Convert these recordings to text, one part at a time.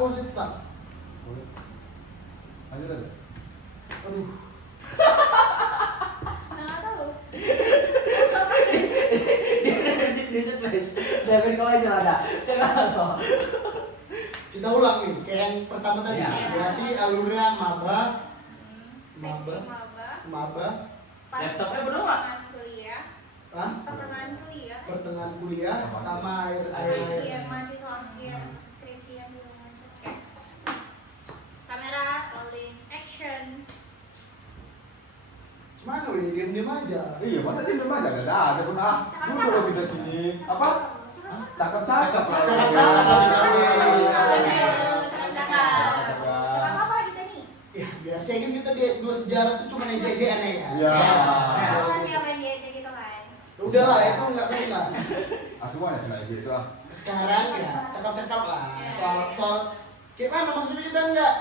wasit tak. Lanjut aja. Aduh. Nggak tahu. Di stress. David kau aja ada. Jangan. Kita ulang nih, kayak yang pertama tadi. Iya. Berarti alurnya maba, Teknik maba, Pas Laptopnya bener nggak? pertengahan kuliah. ah, Pertengahan kuliah. pertengahan kuliah sama akhir Akhir mahasiswa akhir skripsian di rumah. Oke. Kamera rolling action. Mana weh, diam-diam aja. Iya, masa dia belum ada? Gak ada pun ah. Dulu kalau kita sini apa? Cakep-cakep lah. Cakep-cakep lah dikawin. Cakap-cakap. Cakap apa kita nih? Ya, biasanya kan kita di S2 sejarah tuh cuma ejekan ya. Iya. Tahu nggak sih apa yang diajak gitu kan? Udah lah, itu nggak penting lah. Asuhan ya kena gitu ah. Sekarang ya, cakap-cakap lah. Iya. Soal kayak mana maksudnya kita nggak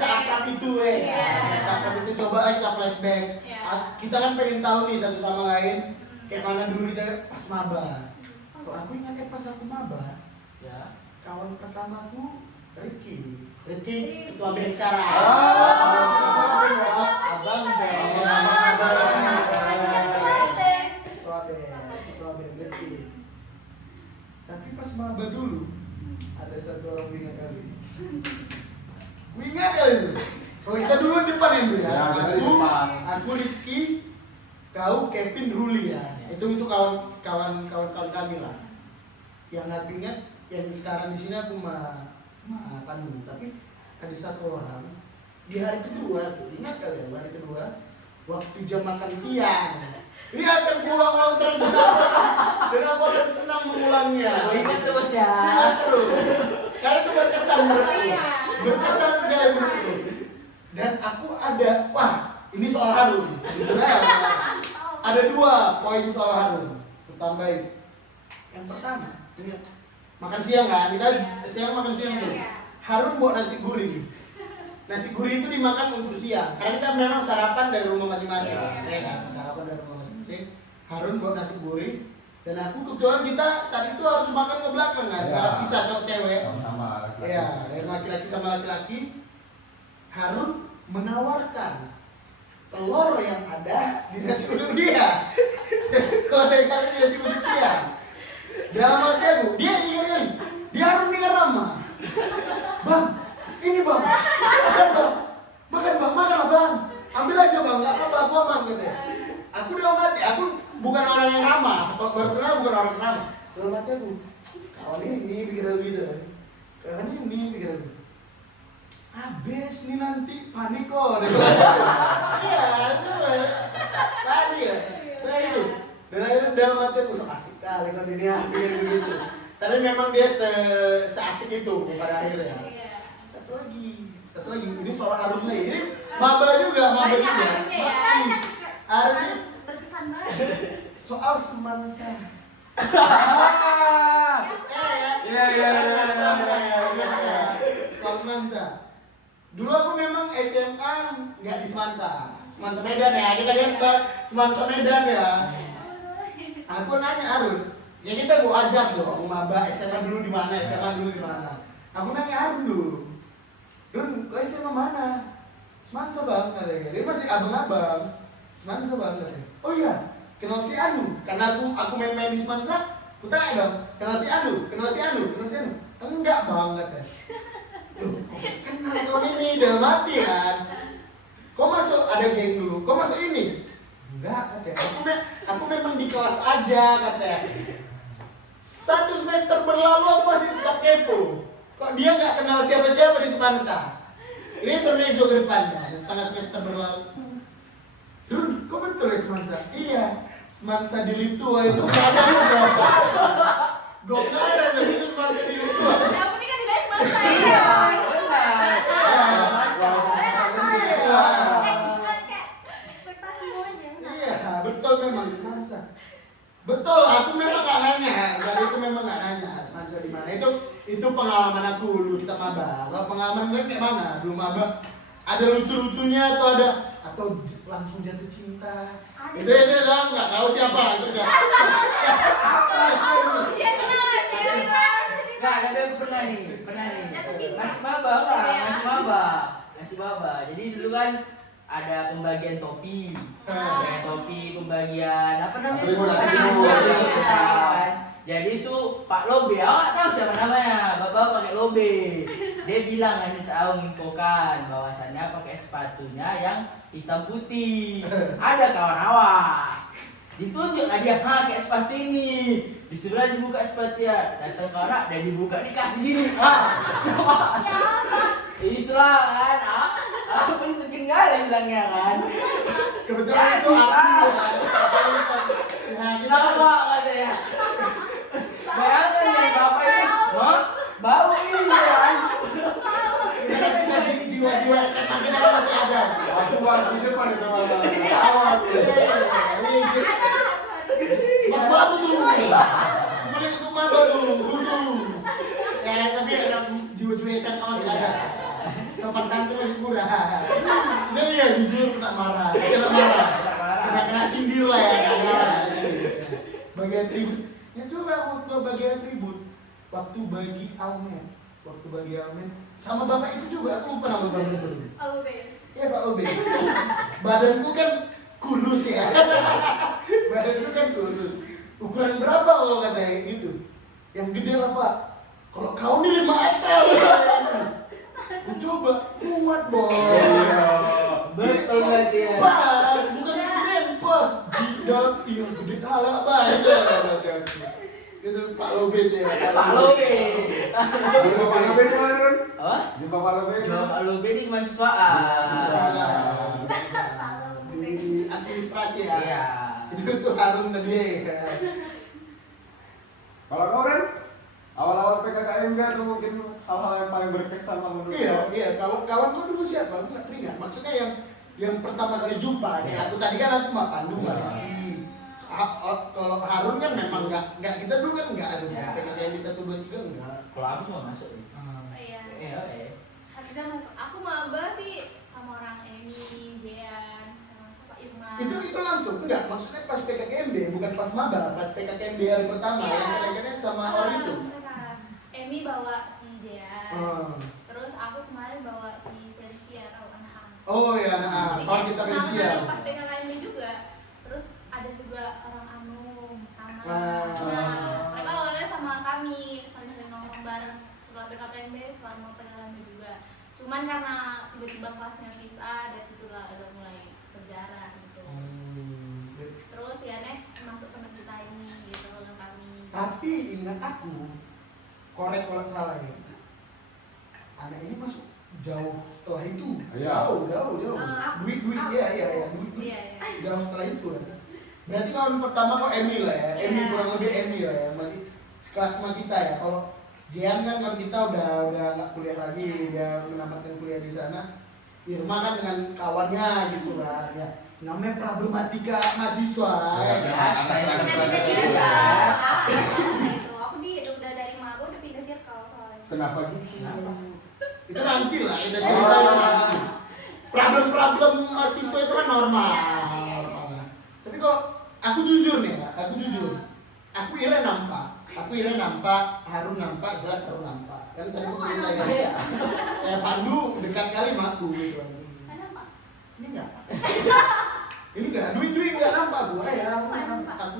seakrab itu Iya. nggak seakrab itu, coba lah kita flashback. Iya. Kita kan pengen tahu nih satu sama lain kayak mana dulu kita pas maba. Kalau aku ingatnya pas aku maba, Ya. kawan pertamaku Ricky ketua BEM sekarang. Abang Ben. Ketua BEM Ricky. Tapi pas maba dulu ada satu orang ingat kali. Gue ingat kali itu. Kalau kita dulu depan ya, Bu ya. Ya, kita di depan. Aku Ricky, kau Kevin, Ruli ya. Itu kawan kami lah. Yang aku ingat yang sekarang di sini aku Pandu, tapi ada satu orang di hari kedua tuh, ingat kali ya, hari kedua waktu jam makan siang ini akan pulang terus dan aku akan senang mengulangnya. Ingat terus ya. Ingat terus karena itu berkesan Iya. berkesan sekali menurutku. Dan aku ada, wah ini soal Harun gitu ya. Ada 2 poin soal Harun aku tambahin. Yang pertama, ingat makan siang kan, kita siang makan siang tuh. Harun buat nasi gurih. Nasi gurih itu dimakan untuk siang. Karena kita memang sarapan dari rumah masing-masing, ya kan? Sarapan dari rumah masing-masing. Harun buat nasi gurih. Dan aku kebetulan kita saat itu harus makan ke belakang kan, Iya. karena pisah cowok cewek. Sama-sama laki-laki. Iya, yang laki-laki sama laki-laki. Harun menawarkan telur yang ada di nasi uduk dia. Telur yang ada di nasi uduk dia. Dalam hati aku, dia ingat kan? Dia Harun dengan ramah. Bang, ini bang, makan bang, makan lah bang. Ambil aja bang, nggak apa-apa, aku aman katanya. Aku dalam hati, aku bukan orang yang ramah. Kalau baru kenal bukan orang yang ramah. Dalam hati aku, kawan ini pikir aku gitu. Kawan ini pikir aku. Habis nih nanti panik kok. Iya, itu panik ya. Nah itu. Dan akhirnya dalam hati aku asik kali kalau dunia pikir begitu. Tapi memang dia seasik itu pada akhirnya. Satu lagi, ini soal Harun nih. Ini maba juga. Banyak Harunnya ya. Banyak. Harun Berkesan banget. soal semansa. Iya. Soal semansa. Dulu aku memang SMA nggak di Semansa. Semansa Medan ya. Kita lihat Semansa Medan ya. Aku nanya Harun, ya kita gua ajak dong, maba SMA dulu di mana, Aku nanya Harun dulu, Dun, kau SMA mana? Semansa bang, katanya. Dia masih abang-abang. Semansa bang, katanya. Oh iya, kenal si Anu. Karena aku main-main di Semansa, aku tanya dong, kenal si Anu. Enggak bang, katanya. Loh, kok kenal kau ini dalam hati kan? Kau masuk ada geng dulu, kau masuk ini? Enggak, katanya. Aku memang di kelas aja, katanya. 1 semester berlalu aku masih tetap kepo. Kok dia nggak kenal siapa-siapa di Semansa? Ini intermezzo ke depannya, setengah semester berlalu. Dun, kok betul ya Semansa? Iya, Semansa di Litua itu rasanya berapa? Gokal aja itu Semansa di Litua. Yang penting kan tidak semasa ya. Ekspektasi aja. Iya, betul memang Semansa. Betul, aku memang nggak nanya. Tadi itu memang nggak nanya Semansa di mana. Itu pengalaman aku dulu kita maba. Kalau pengalaman kalian kayak mana? Belum maba. Ada lucu-lucunya atau langsung jatuh cinta. Itu dong, nggak tahu siapa sudah. Dia kenal cerita. Nggak, tapi aku pernah nih. Jatuh cinta. Masih maba nggak? Iya. Masih maba. Jadi dulu kan ada pembagian topi. Pembagian topi, pembagian apa namanya? Atribut. Kan. Jadi itu Pak Lobe, awak tahu siapa namanya? Bapak pakai Lobe. Dia bilang ngasih tahu menginfokan bahwasannya pakai sepatunya yang hitam putih. Ada kawan awak. Ditunjuklah dia, kayak sepatu ini. Disuruh dibuka sepatunya. Datang ke anak, dan dibuka dikasih gini. Siapa? Itulah kan. Aku pun segenggala bilangnya kan. Kebetulan itu aku. Nah, kita kan Kenapa katanya? Bayangkan ya bapak ini, bau ini kan. kita jadi jiwa-jiwa SMA kita kan masih ada. Aku masih di depan itu malah. Awal. Bak baru tuh. Mulai itu maba tuh, busung. Ya tapi ada jiwa-jiwa SMA masih ada. Sopan santun masih kurang. Kita ya jujur kena marah, kena sindir lah ya. Bagian tribut. Ya juga waktu bagian tribut. Waktu bagi almen, sama bapak itu juga aku lupa nama bapak itu. Ya Pak Obe. Badanku kan kurus ya. Badanku kan kurus. Ukuran berapa kalau katanya itu? Yang gede lah Pak. Kalau kau nih 5XL. Aku coba muat boy. Betul berarti ya. Pas, bukan keren pas. Jidat yang gede ala banget. Itu Pak Lobe ya. Pak Lobe. Jumpa Pak Lobe di mana, Ron? Apa? Jumpa Pak Lobe. Jual Pak Lobe di mahasiswaan. Di administrasi ya. Iya. Itu tuh Harun tadi ya. Kalau kau Ren, awal-awal PKKM nggak tuh mungkin hal-hal yang paling berkesan sama menurut kau? Iya, kawan kau dulu siapa? Aku nggak teringat. Maksudnya yang pertama kali jumpa, kayak aku tadi kan aku sama Pandu, Mariki. Kalau Harun kan memang nggak kita dulu kan nggak ada PKKM di 1, 2, 3 enggak. Kalau aku semua masuk. Iya. Iya. Habisnya masuk. Aku maba sih sama orang Emi, Jean, sama siapa Irma. Itu langsung enggak, maksudnya pas PKKMB bukan pas maba, pas PKKMB hari pertama Iya. yang kalian sama orang itu. Emi bawa si Jean. Hmm. Terus aku kemarin bawa si Felicia atau anak. Oh ya, nah, Jadi kalau kayak kita kenalan Felicia. pas PKKMB juga. Terus ada juga orang Anum, Tama. Ah. Nah, mereka awalnya sama kami, saling nongkrong bareng setelah PKKMB, selama PKKMB juga. Cuman karena tiba-tiba kelasnya pisah, dari situlah udah mulai berjarak gitu. Terus ya next masuk ke kita ini gitu dengan kami. Tapi ingat aku, korek kalau salah ya. Anak ini masuk jauh setelah itu. Iya. Jauh. Duit, iya. Duit. Iya. Jauh setelah itu kan. Berarti kawan pertama kok Emi lah ya. Emi Iya. kurang lebih Emi lah ya. Masih sekelas sama kita ya. Kalau Jean kan kita udah nggak kuliah lagi, dia menamatkan kuliah di sana. Irma kan dengan kawannya gitu kan ya. Namanya problematika mahasiswa ya. Biasa ya. Biasa itu. Aku udah dari maba udah pindah circle soalnya. Kenapa gitu? Kenapa? Itu nanti lah kita ceritain nanti. Problem mahasiswa itu kan normal. Iya. Normal. Tapi kalau aku jujur nih ya, aku Ira nampak, Harun nampak, jelas Harun nampak. Kan tadi aku cerita ya. Iya. Kayak Pandu dekat kali sama aku gitu. Kenapa? Ini enggak. Ini enggak, duit enggak nampak gua ya. Aku nggak nampak. Kamu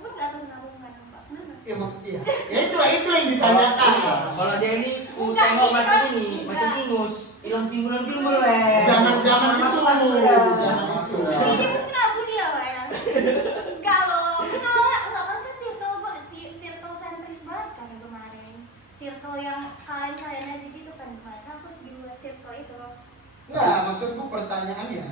pun nggak tahu kenapa nggak nampak. Kenapa? Emang iya. Ya itulah yang ditanyakan. Kalau dia ini Enggak, tengok ini macam kan- ini, macam enggak. ingus, hilang timbul weh. Jangan itu. Masuk ya. Jangan itu. Ini pun kena bully ya pak ya? Enggak loh, enggak kan circle sentris banget kan kemarin. Circle yang kalian aja gitu kan kemarin. Aku harus di luar circle itu. Enggak, maksudku pertanyaannya,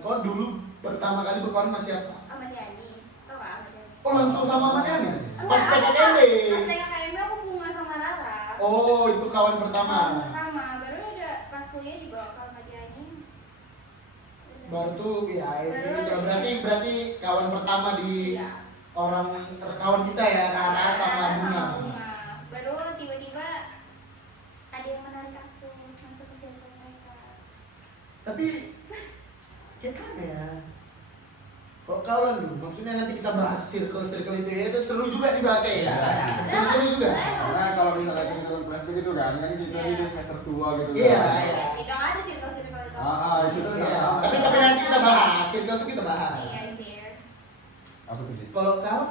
kau dulu pertama kali berkawan sama siapa? Sama Yani, tau gak sama Yani? Oh langsung sama Maniani? Pas Enggak, PKKMB? Pas PKKMB aku bunga sama Rara. Oh itu kawan pertama? Kawan pertama, baru ada pas kuliah dibawa sama Yani. Baru tuh ya itu berarti kawan pertama di Iya. kawan kita ya, Rara sama Bunga. Baru tiba-tiba ada yang menarik aku masuk ke circle mereka. Tapi kayak mana ya? Kok kawan lu? Maksudnya nanti kita bahas circle itu ya, itu seru juga dibahas ya? Iya. Seru juga? Karena gitu kan kita Iya. di semester tua gitu Iya, kan. iya. Tidak ada circle-circle itu. Itu kan nggak Iya. sama. Tapi nanti kita bahas, circle itu kita bahas. Iya sih. Apa tuh? Dit? Kalau kau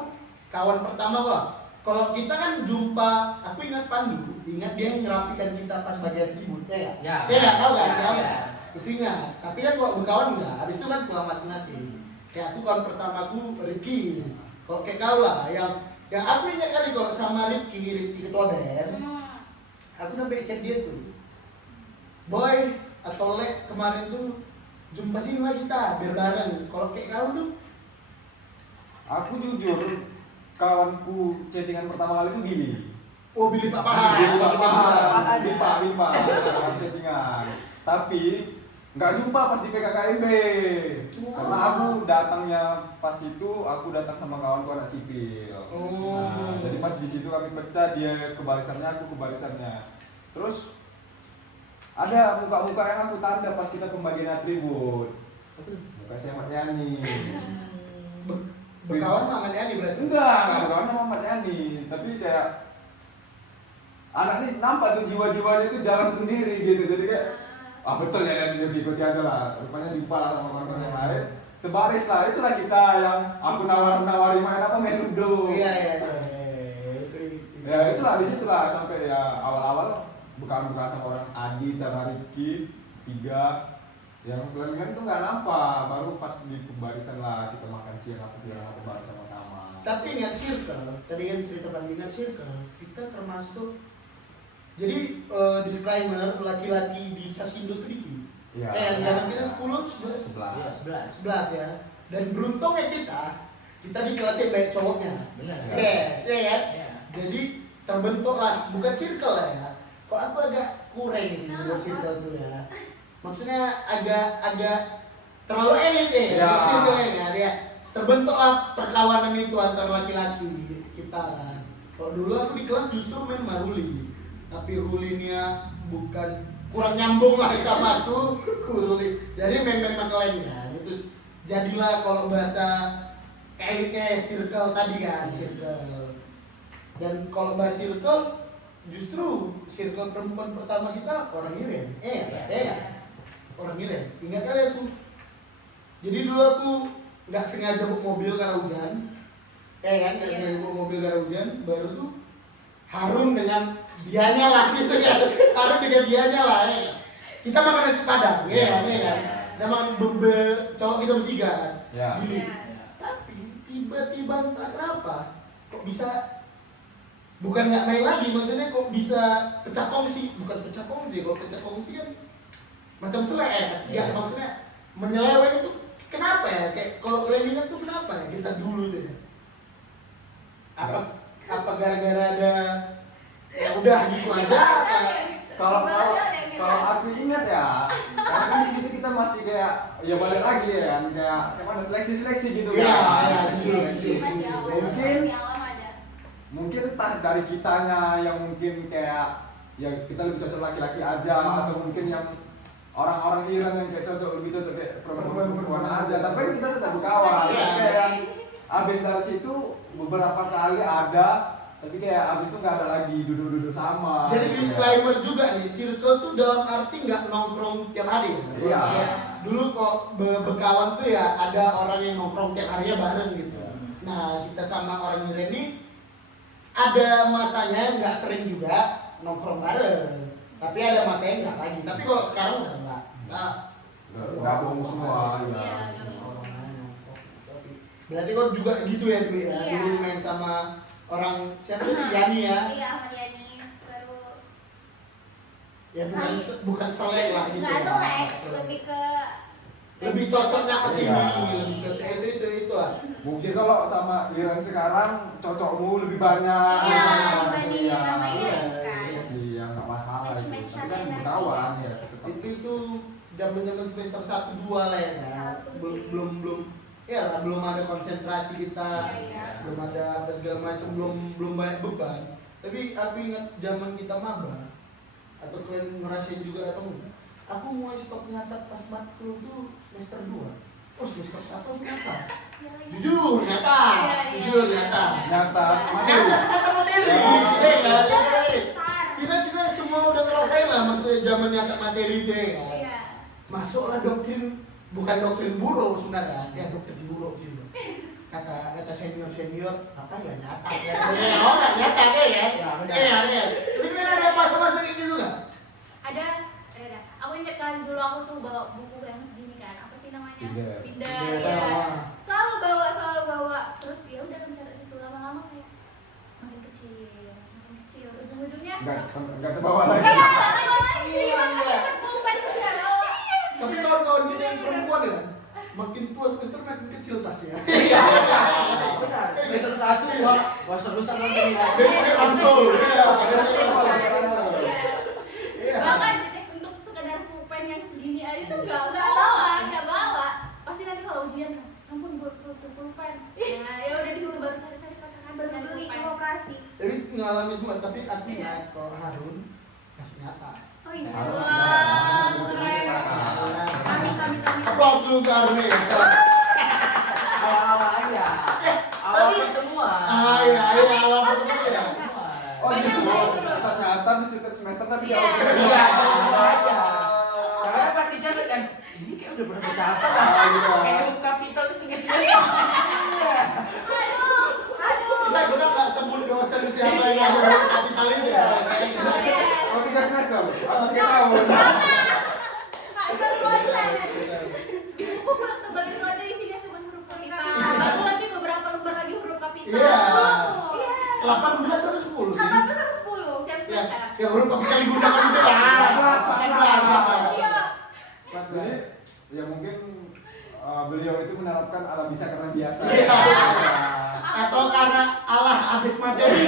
kawan pertama kok, kalau kita kan jumpa, aku ingat Pandu, ingat dia yang ngerapikan kita pas bagian tribut, ya? Ya. Dia nggak tahu kan, Ya, kau ya. itu ingat. Tapi kan kalau berkawan enggak, habis itu kan pulang masing-masing. Kayak aku kawan pertamaku Ricky. Kalau kayak kau lah, yang aku ingat kali kalau sama Ricky ketua band, aku sampai chat dia tuh, Boy atau Le kemarin tuh jumpa sini lah kita biar bareng. Kalau kayak kau tuh, Aku jujur kawanku chattingan pertama kali itu Billy. oh Billy tak paham. Billy Pak Kita Paham, juga. Billy Pak chattingan. Tapi nggak jumpa pas di PKKMB. Karena aku datangnya pas itu aku datang sama kawanku anak sipil. Oh. Nah, jadi pas di situ kami pecah, dia ke barisannya, aku ke barisannya. Terus ada muka-muka yang aku tanda pas kita pembagian atribut. Muka si Ahmad Yani. Berkawan sama Ahmad Yani berarti? Enggak kawan sama Ahmad Yani, tapi kayak anak ini nampak tuh jiwa-jiwanya itu jalan sendiri gitu. Jadi kayak betul ya, dan diikuti aja lah. Rupanya jumpa lah sama kawan-kawan yang lain. Terbaris lah, itulah kita yang aku nawari main apa, main ludo. Iya, iya, iya. Ya itulah, disitulah sampai ya awal-awal bukan sama orang Adi sama Ricky 3 yang kalian tuh nggak nampak, baru pas di barisan lah kita makan siang apa segala macam bareng sama-sama. Tapi ingat circle, tadi kan cerita Bang, ingat circle, kita termasuk, jadi disclaimer, laki-laki di Sasindo Triki. Iya. Yang zaman kita 10, 11, 11. Iya, 11. 11 ya. Dan beruntungnya kita di kelas yang banyak cowoknya. Benar. Yes, ya kan? Ya. Jadi terbentuklah, bukan circle lah ya. Kok aku agak kurang sih buat circle tuh ya. Maksudnya agak terlalu elit ya, Ya. circle kan ya. Terbentuklah perkawanan itu antar laki-laki kita kan. Kalau dulu aku di kelas justru main sama Ruli. Tapi Rulinya bukan kurang nyambung lah sama aku, Ruli. Jadi main-main mata lain kan. Itu jadilah kalau bahasa elitnya circle tadi kan, circle. Dan kalau bahas circle, justru circle perempuan pertama kita orang Iren. Orang Iren. Ingat kali aku. Jadi dulu aku nggak sengaja bawa mobil karena hujan. Nggak sengaja bawa mobil karena hujan. Baru tuh harum dengan dianya lah gitu kan. Harum dengan dianya lah. Kita makan nasi padang, kan. Sama cowok kita bertiga kan. Ya. Billy. Tapi tiba-tiba entah kenapa kok bisa bukan nggak main lagi, maksudnya kok bisa pecah kongsi, bukan pecah kongsi, kalau pecah kongsi kan macam selek, nggak maksudnya menyeleweng itu kenapa ya, kayak kalau kalian ingat tuh kenapa ya kita dulu tuh ya? Apa gara-gara ada ya udah gitu aja apa? Kalau aku ingat ya, karena kan di situ kita masih kayak ya balik lagi ya, kayak mana seleksi gitu Iya, kan. iya, Masih awal, Mungkin masih awal ada. mungkin entah dari kitanya yang mungkin kayak ya kita lebih cocok laki-laki aja, atau mungkin yang orang-orang Iran yang kayak lebih cocok kayak perempuan aja, tapi kan kita tetap berkawan. Iya. Kayak yang abis dari situ beberapa kali ada, tapi kayak abis itu nggak ada lagi duduk-duduk sama. Jadi disclaimer juga nih, circle tuh dalam arti nggak nongkrong tiap hari ya. Iya. Dulu kok berkawan tuh ya ada orang yang nongkrong tiap harinya bareng gitu. Nah kita sama orang Iren ini ada masanya nggak sering juga nongkrong bareng, tapi ada masanya nggak lagi. Tapi kalau sekarang udah nggak. Gabung semua Iya, ya. Berarti kau juga gitu ya Dwi ya? Iya. Dulu main sama orang siapa itu Yani ya? Iya, sama Yani baru Ya bukan selek lah gitu. nggak ya. selek, lebih ke Lebih cocoknya ke sini, Iya. lebih cocok itu lah. Mungkin kalau sama Iran sekarang cocokmu lebih banyak. Iya, dibanding Iya. sama Iya, Iren kan. Iya sih, yang nggak masalah itu. Match-match Tapi kan sama berkawan yang ya. Itu zaman semester 1-2 lah ya kan. Belum ya lah, belum ada konsentrasi kita. Iya. Belum ada apa segala macam, belum banyak beban. Tapi aku ingat zaman kita maba, atau kalian ngerasain juga atau enggak? Aku mulai stop nyatat pas matkul tuh semester 2. Oh semester 1 aku nyatat. Jujur nyata. Jujur nyata. Nyata. Nyata materi. Iya kan? Besar. Kita semua zaman nyata materi itu ya kan. Iya. Masuklah doktrin, bukan doktrin buruk sebenarnya, ya doktrin buruk sih. Kata senior apa ya nyata ya. Oh nggak nyata deh ya. Iya. Tapi ada masa-masa kayak gitu nggak? Ada. Aku ingat kan dulu aku tuh bawa buku yang segini kan. Apa sih namanya? Binder. Binder. Binder. Ya. Selalu bawa. Terus ya udah kan cara itu lama-lama kayak makin kecil. Ujung-ujungnya Enggak terbawa lagi. iya, bukan nggak bawa. Tapi kawan-kawan kita yang perempuan ya, makin tua semester makin kecil tasnya. Benar. Semester 1 wah, rusak langsung. Dia langsung. Iya. Bahkan untuk sekedar pulpen yang segini aja tuh nggak bawa. Pasti nanti kalau ujian, ampun butuh pulpen. Nah, ya udah disuruh baru cari-cari kan baru beli operasi. Jadi ngalami semua, tapi aku ingat kalau Harun masih nyata. Oh iya. Wow, keren. Amis. Aplaus dulu ke Harun ya. Awal-awal aja. Awal Tapi- pertemuan. Iya, awal pertama ya. Oh Banyak gitu. lah itu loh. Ternyata di setiap semester tapi Iya. jauh. Iya, sama aja. Karena pas dicatat kan, ini kayak udah pernah dicatat lah. Kayak huruf kapital itu 3 semester. Kita nggak sebut dosen siapa yang ada kapital itu ya. Kayak gitu. Oh 3 semester. Aku 3 tahun. Di buku tebal itu aja isinya cuma huruf kapital. Baru nanti beberapa lembar lagi huruf kapital. Iya. Iya. 18 atau 10 sih? 10. Siap Ya, semester. ya huruf kapital digunakan itu ya. 14. Iya. Jadi ya mungkin beliau itu menerapkan ala bisa karena biasa. Iya. Atau karena Allah habis materi.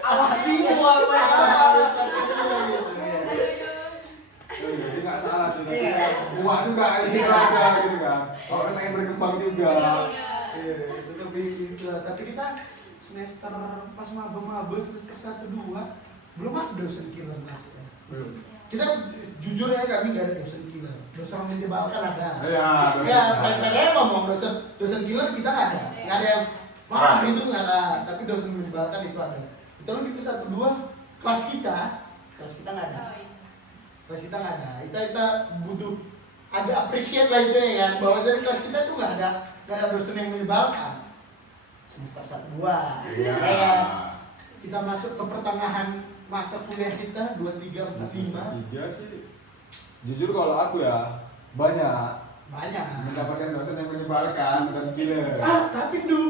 Allah bingung apa. Jadi nggak salah sih. Iya. Muak juga ini aja gitu kan. Kalau kan pengen berkembang juga. Iya, itu lebih itu. Tapi kita semester pas maba semester 1 2 belum ada dosen killer masuk ya. Belum. Kita jujur ya kami nggak ada dosen killer. Dosen menyebalkan ada. Iya. Ya, pengen ngomong dosen killer kita nggak ada. Nggak ada yang marah itu nggak ada. Tapi dosen menyebalkan itu ada. Kita lebih ke 1 2 kelas kita nggak ada. Kelas kita nggak ada. Kita butuh agak appreciate lah itu ya kan. Bahwa dari kelas kita tuh nggak ada dosen yang menyebalkan. Semester 1 2. Iya. Ya, kita masuk ke pertengahan masa kuliah kita 2 3 4 5 3 sih. Jujur kalau aku ya banyak banyak. mendapatkan dosen yang menyebalkan dan gila. Tapi Du,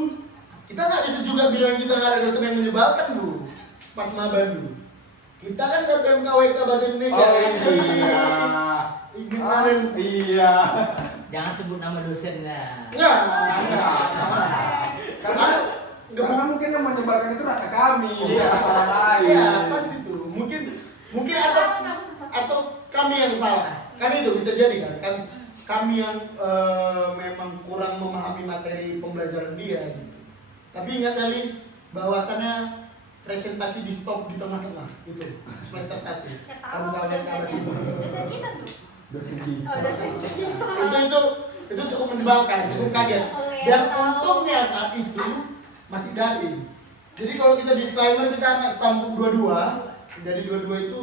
kita nggak bisa juga bilang kita nggak ada dosen yang menyebalkan Du. Pas maba Du, kita kan satu MKWK bahasa Indonesia. Oh, kan? iya. Gimana? Iya. Jangan sebut nama dosennya. Nggak. Karena karena mungkin yang menyebalkan itu rasa kami, bukan rasa orang lain. Iya, pas itu. Mungkin atau kami yang salah. Kan itu bisa jadi kan. Kami yang memang kurang memahami materi pembelajaran dia gitu. Tapi ingat kali bahwasannya presentasi di stop di tengah-tengah itu semester 1. Kamu-kamu Dosen kita tuh. Dosen kita. Oh, dosen kita. itu cukup menyebalkan, cukup kaget. Oh, iya, Dan tahu. untungnya saat itu masih daring. Jadi kalau kita disclaimer kita anak stambuk 22, dari 22 itu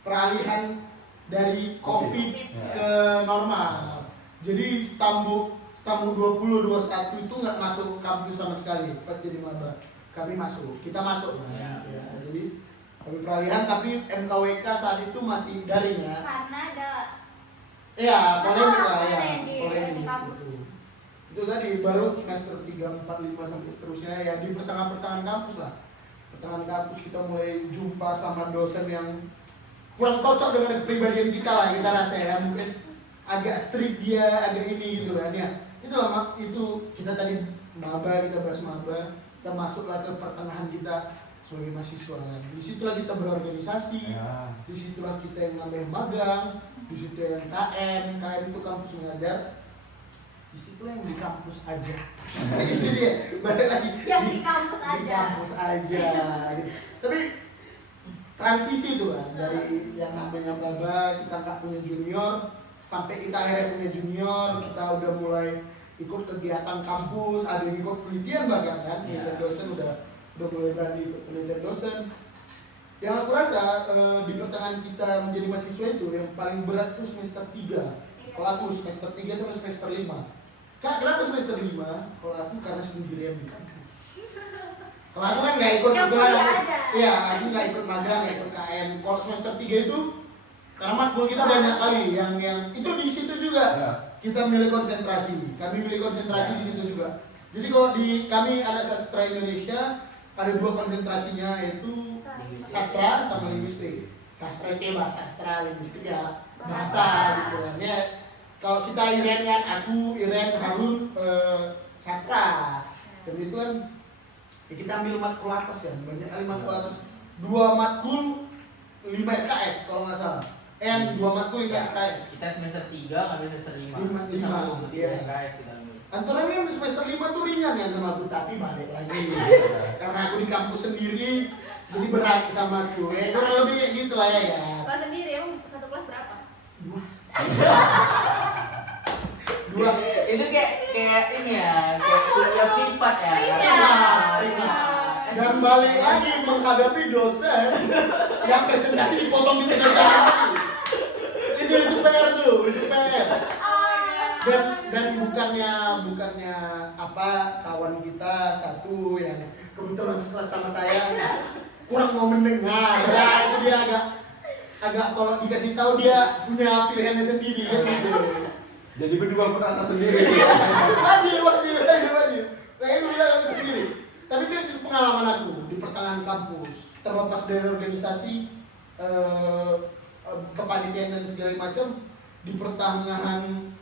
peralihan dari COVID ke normal. Jadi stambuk 20 21 itu nggak masuk kampus sama sekali pas jadi maba. Kami masuk, kita masuk kan. Ya, jadi kami peralihan tapi MKWK saat itu masih daring ya. Karena ada Iya, polemik lah ya. Di Polemik kampus. itu tadi baru semester 3, 4, 5 sampai seterusnya ya di pertengahan kampus lah. Pertengahan kampus kita mulai jumpa sama dosen yang kurang cocok dengan kepribadian kita lah, kita rasa ya. Mungkin agak strict dia, agak ini gitu kan ya. Itulah itu kita tadi maba, kita bahas maba, kita masuklah ke pertengahan kita sebagai mahasiswa. Disitulah kita berorganisasi, Ya. disitulah kita yang namanya magang, disitu yang KM itu kampus mengajar, disitulah yang di kampus aja. Itu dia, balik lagi yang di kampus di aja. kampus aja gitu. Tapi transisi tuh kan dari yang namanya maba kita nggak punya junior sampai kita akhirnya punya junior, kita udah mulai ikut kegiatan kampus, ada yang ikut penelitian bahkan kan, penelitian dosen udah mulai berani ikut penelitian dosen. Yang aku rasa di pertengahan kita menjadi mahasiswa itu yang paling berat itu semester 3. Kalau aku semester 3 sampai semester 5. Kak, kenapa semester 5? Kalau aku karena sendirian di kampus. Kalau aku kan nggak ikut Yang kebetulan kuliah aku, aja. iya aku nggak ikut magang, nggak ikut KM. Kalau semester 3 itu karena matkul kita banyak kali yang itu di situ juga Ya. kita milih konsentrasi. Kami milih konsentrasi di situ juga. Jadi kalau di kami anak sastra Indonesia ada 2 konsentrasinya yaitu sastra sama linguistik. Sastra itu bahasa sastra, linguistik ya bahasa gitu kan. Ya, kalau kita Iren kan, aku Iren Harun sastra. Dan itu kan ya kita ambil matkul atas kan, banyak kali matkul atas. 2 matkul 5 SKS kalau nggak salah. 2 matkul 5 SKS. Kita semester 3 ngambil semester 5. Lima, Itu sama lima, 3 iya. SKS kita ambil. Antara ini semester 5 tuh ringan ya sama aku, tapi balik lagi. Karena aku di kampus sendiri, jadi berat sama aku. Kurang lebih kayak gitu lah ya. Kelas sendiri emang satu kelas berapa? 2. Itu kayak ini ya, kayak kuliah privat ya. Privat. Dan balik lagi menghadapi dosen yang presentasi dipotong di tengah jalan. Itu PR tuh, itu PR. Dan bukannya apa kawan kita satu yang kebetulan sekelas sama saya kurang mau mendengar. Ya itu dia agak kalau dikasih tahu dia punya pilihannya sendiri kan gitu. Jadi berdua merasa sendiri. Wajib. Kayak itu bilang aku sendiri. Tapi itu pengalaman aku di pertengahan kampus. Terlepas dari organisasi, kepanitiaan dan segala macam, di pertengahan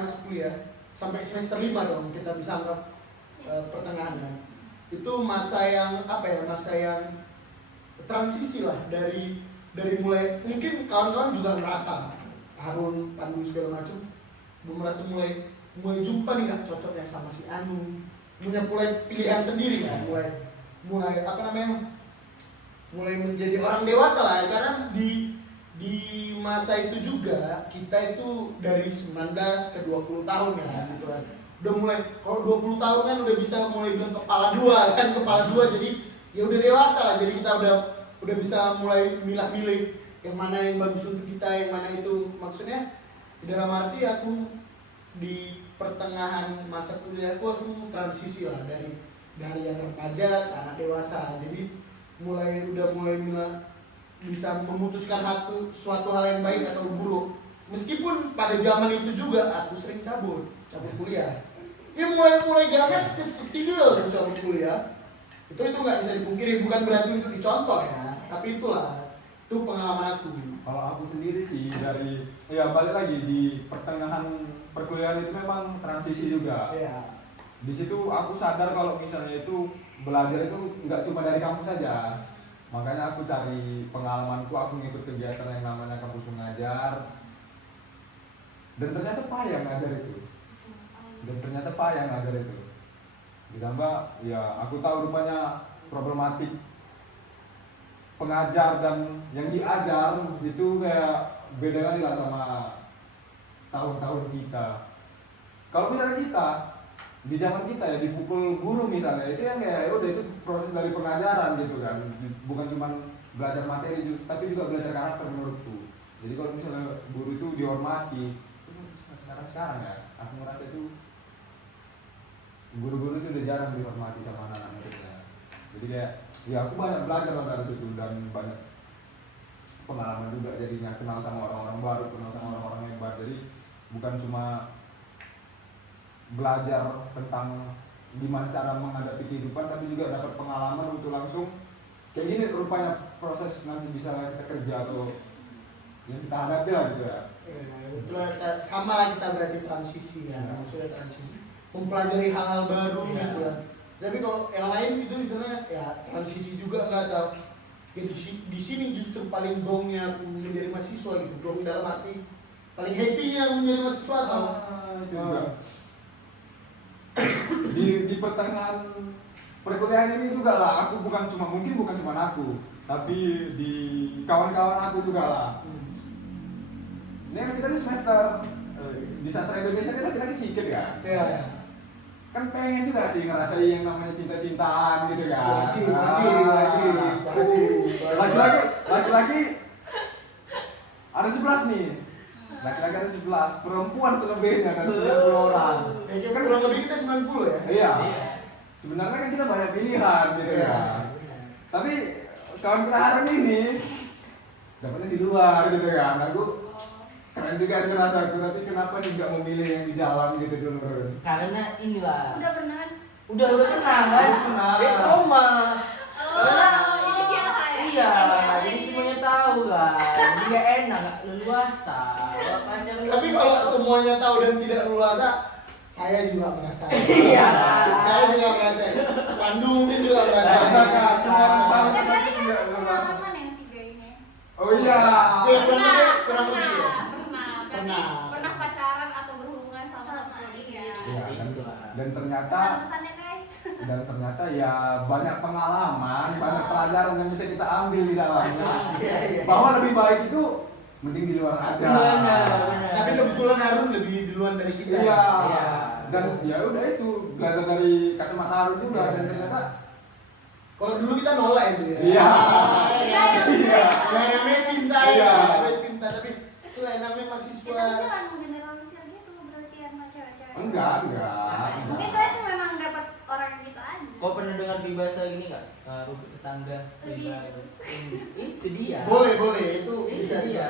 masuk kuliah sampai semester 5 dong kita bisa anggap pertengahan kan. Itu masa yang masa yang transisi lah dari mulai mungkin kawan-kawan juga ngerasa Harun, Pandu segala macam belum merasa mulai jumpa nih nggak cocok yang sama si Anu, mulai pilihan sendiri kan, mulai mulai menjadi orang dewasa lah karena di masa itu juga kita itu dari 19 ke 20 tahun ya gitu kan. Udah mulai kalau 20 tahun kan udah bisa mulai bilang kepala dua jadi ya udah dewasa lah, jadi kita udah bisa mulai milah-milih yang mana yang bagus untuk kita, yang mana itu maksudnya dalam arti aku di pertengahan masa kuliahku aku transisi lah dari yang remaja ke anak dewasa, jadi mulai bisa memutuskan suatu hal yang baik atau buruk. Meskipun pada zaman itu juga aku sering cabut kuliah. Ya mulai ganas semester 3 cabut kuliah. Itu nggak bisa dipungkiri, bukan berarti untuk dicontoh ya, tapi itu pengalaman aku. Kalau aku sendiri sih balik lagi di pertengahan perkuliahan itu memang transisi juga. Iya. Di situ aku sadar kalau misalnya itu belajar itu nggak cuma dari kampus saja. Makanya aku cari pengalamanku, aku ngikut kegiatan yang namanya kampus mengajar. Dan ternyata payah ngajar itu. Ditambah ya aku tahu rupanya problematik pengajar dan yang diajar itu kayak beda kali lah sama tahun-tahun kita. Kalau misalnya kita di zaman kita ya dipukul guru misalnya, itu yang kayak udah itu proses dari pengajaran gitu kan, bukan cuma belajar materi tapi juga belajar karakter menurutku. Jadi kalau misalnya guru itu dihormati, sekarang ya aku merasa itu guru-guru itu udah jarang dihormati sama anak-anak muridnya. Jadi kayak ya aku banyak belajar dari situ dan banyak pengalaman juga, jadinya kenal sama orang-orang baru, kenal sama orang-orang hebat. Jadi bukan cuma belajar tentang gimana cara menghadapi kehidupan, tapi juga dapat pengalaman untuk langsung kayak gini rupanya proses nanti bisa kita kerja atau yang kita hadapi lah gitu ya. Sama lah kita berarti transisi ya, maksudnya transisi mempelajari hal-hal baru gitu kan. Tapi kalau yang lain itu misalnya ya transisi juga nggak tahu. Ya, di sini justru paling gongnya aku menjadi mahasiswa gitu, gong dalam arti paling happy-nya menjadi mahasiswa atau di pertengahan perkuliahan ini juga lah, aku bukan cuma aku, tapi di kawan-kawan aku juga lah. Ini kan kita di semester di sastra Indonesia kita sedikit ya. Iya. kan pengen juga sih ngerasain yang namanya cinta-cintaan gitu kan. Laki-laki ada 11 nih. Laki-laki ada 11, perempuan selebihnya ada 90 orang. Kan kurang lebih kita 90 ya. Iya. Sebenarnya kan kita banyak pilihan gitu kan. Tapi kawan kita hari ini dapatnya di luar gitu kan. Aku keren juga sih rasaku, tapi kenapa sih nggak memilih yang di dalam gitu dulu? Karena inilah. Udah pernah? Udah kenal kan? Kenal. Dia trauma. Ini siapa ya? Iya, jadi semuanya tahu kan. Jadi nggak enak, nggak leluasa. Kalau pacaran Tapi kalau semuanya tahu dan tidak leluasa, saya juga merasa. Iya. Saya juga merasa. Pandu mungkin juga merasa. Rasakan, semua orang tahu. Ya berarti kan Tidak leluasa. pengalaman yang 3 ini. Oh iya. Kurang lebih ya? Pernah pacaran atau berhubungan sama Iya. Iya, dan ternyata Pesan-pesannya guys. ya banyak pengalaman, banyak pelajaran yang bisa kita ambil di dalamnya. Iya. Bahwa lebih baik itu mending di luar aja. Benar. Tapi kebetulan Harun lebih duluan dari kita. Iya. Iya. Dan ya udah itu belajar dari kacamata Harun juga Iya. dan ternyata Kalau dulu kita nolak itu ya. Iya. Iya. Yang namanya cinta Iya. ya, namanya cinta tapi itu lah yang namanya Kita mahasiswa. jangan menggeneralisir gitu berarti sama cewek-cewek. enggak. Mungkin kalian memang dapat orang yang gitu aja. Kau pernah dengar peribahasa gini nggak? Rumput tetangga. Lebih. Itu dia. Boleh itu bisa Iya.